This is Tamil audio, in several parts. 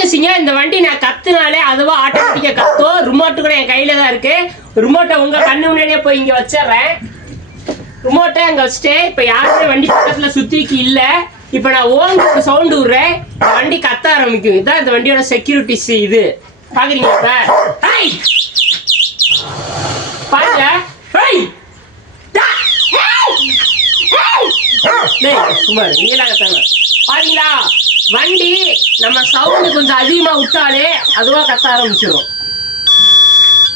நினைச்சீங்க இந்த வண்டி நான் கத்துனாலே அதுவா ஆட்டோமேட்டிக்கா கத்தும். ரிமோட் கூட என் கையில தான் இருக்கு. ரிமோட்டை உங்க கண்ணு முன்னாடியே போய் இங்க வச்சிடறேன். ரிமோட்டை அங்க வச்சுட்டு இப்ப யாருமே வண்டி பக்கத்துல சுத்திக்கு இல்ல. இப்ப நான் ஓங்க சவுண்ட் விடுறேன், வண்டி கத்த ஆரம்பிக்கும். இதுதான் இந்த வண்டியோட செக்யூரிட்டிஸ். இது பாக்குறீங்களா பாருங்க. சுமார் நீங்களாங்க பாத்தீங்களா, வண்டி நம்ம சவுண்டு கொஞ்சம் அதிகமா விட்டாலே அதுவா கத்த ஆரம்பிச்சிடும்.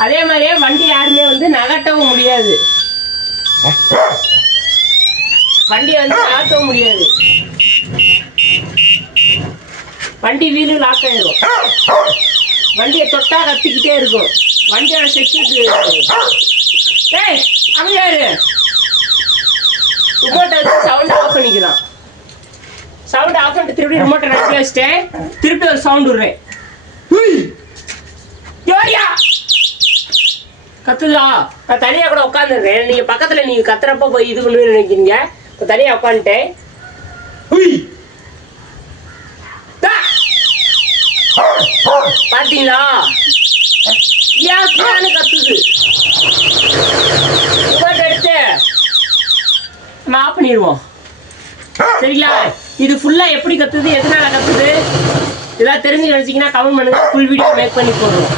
அதே மாதிரியே வண்டி யாருமே வந்து நகட்டவும் முடியாது, வண்டியை வந்து நகட்டவும் முடியாது. வண்டி வீலும் லாக் ஆயிடும். வண்டியை தொட்டா கத்திக்கிட்டே இருக்கும். வண்டியோட செக்யூரிட்டி அமையாரு ரிமோட்டை வச்சு சவுண்ட் ஆஃப் பண்ணிக்கலாம். சவுண்ட் ஆஃப் பண்ணிட்டு திருப்பி ரிமோட்டை நட்டி வச்சுட்டேன். திருப்பி ஒரு சவுண்ட் விடுறேன். கத்துதா? நான் தனியா கூட உட்காந்துருக்கேன். நீங்க பக்கத்துல நீங்க கத்துறப்ப போய் இது பண்ணு நினைக்கிறீங்க. தனியா உட்காந்துட்டேன். பாத்தீங்களா கத்துது. எடுத்து நம்ம ஆஃப் பண்ணிடுவோம். சரிங்களா? இது ஃபுல்லா எப்படி கத்துது, எதனால கத்துது, இதெல்லாம் தெரிஞ்சு நினைச்சீங்கன்னா கமெண்ட் பண்ணுங்க. ஃபுல் வீடியோ மேக் பண்ணி போடுறோம்.